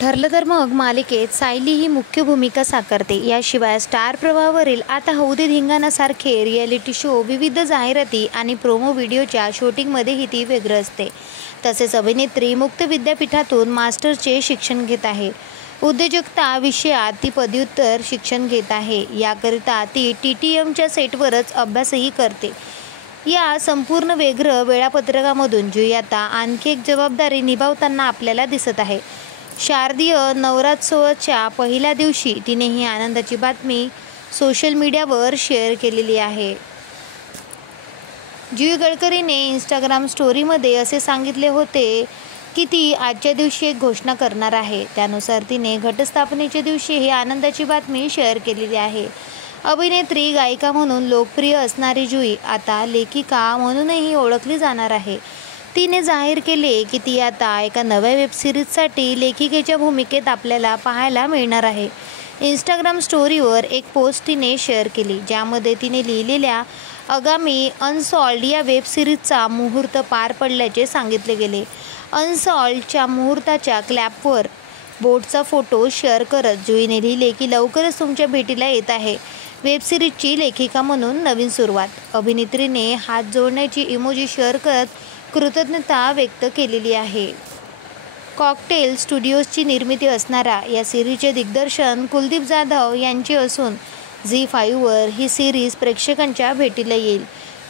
ठरलं तर मग मालिकेत सायली ही मुख्य भूमिका साकारते. याशिवाय स्टार प्रवाहावरील आता हौद धिंगाणासारखे रिॲलिटी शो, विविध जाहिराती आणि प्रोमो व्हिडिओच्या शूटिंगमध्येही ती व्यग्र असते. तसेच अभिनेत्री मुक्त विद्यापीठातून मास्टरचे शिक्षण घेत आहे. उद्योजकता विषयात ती पदव्युत्तर शिक्षण घेत आहे. याकरिता ती TTMच्या सेटवरच अभ्यासही करते. या संपूर्ण व्यग्र वेळापत्रकामधून जुई आता आणखी एक जबाबदारी निभावताना आपल्याला दिसत आहे. शारदीय नवरात्रोत्सवाच्या पहिल्या दिवशी तिने ही आनंदाची बातमी सोशल मीडियावर शेअर केलेली आहे. जुई गडकरीने इंस्टाग्राम स्टोरीमध्ये असे सांगितले होते की ती आजच्या दिवशी एक घोषणा करणार आहे. त्यानुसार तिने घटस्थापनेच्या दिवशी ही आनंदाची बातमी शेअर केलेली आहे. अभिनेत्री, गायिका म्हणून लोकप्रिय असणारी जुई आता लेखिका म्हणूनही ओळखली जाणार आहे. तिने जाहीर केले की ती आता एका नव्या वेबसिरीजसाठी लेखिकेच्या भूमिकेत आपल्याला पाहायला मिळणार आहे. इंस्टाग्राम स्टोरीवर एक पोस्ट तिने शेअर केली, ज्यामध्ये तिने लिहिलेल्या आगामी अनसॉल्ड या वेबसिरीजचा मुहूर्त पार पडल्याचे सांगितले गेले. अनसॉल्डच्या मुहूर्ताच्या क्लॅपवर बोटचा फोटो शेअर करत जुईने लिहिले की लवकरच तुमच्या भेटीला येत आहे वेबसिरीजची लेखिका म्हणून नवीन सुरुवात. अभिनेत्रीने हात जोडण्याची इमोजी शेअर करत कृतज्ञता व्यक्त केलेली आहे. कॉकटेल स्टुडिओजची निर्मिती असणाऱ्या या सिरीजचे दिग्दर्शन कुलदीप जाधव यांचे असून झी5वर ही सिरीज प्रेक्षकांच्या भेटीला येईल.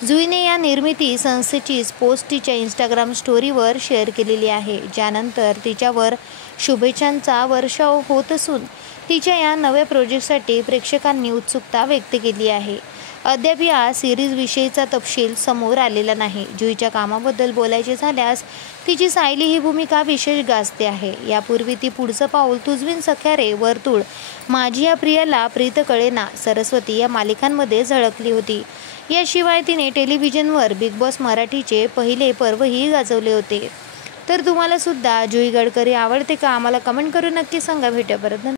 जुईने या निर्मिती संस्थेची पोस्ट तिच्या इंस्टाग्राम स्टोरीवर शेअर केलेली आहे, ज्यानंतर तिच्यावर शुभेच्छांचा वर्षाव होत असून तिच्या या नव्या प्रोजेक्टसाठी प्रेक्षकांनी उत्सुकता व्यक्त केली आहे. अद्याप या सिरीजविषयीचा तपशील समोर आलेला नाही. जुईच्या कामाबद्दल बोलायचे झाल्यास तिची सायली ही भूमिका विशेष गाजते आहे. यापूर्वी ती पुढचं पाऊल, तुझविन सख्या रे, वर्तुळ, माझी या प्रियाला, प्रीत कळेना, सरस्वती या मालिकांमध्ये झळकली होती. याशिवाय तिने टेलिव्हिजनवर बिग बॉस मराठीचे पहिले पर्वही गाजवले होते. तर तुम्हाला सुद्धा जुई गडकरी आवडते का? आम्हाला कमेंट करून नक्की सांगा. भेटूया परत.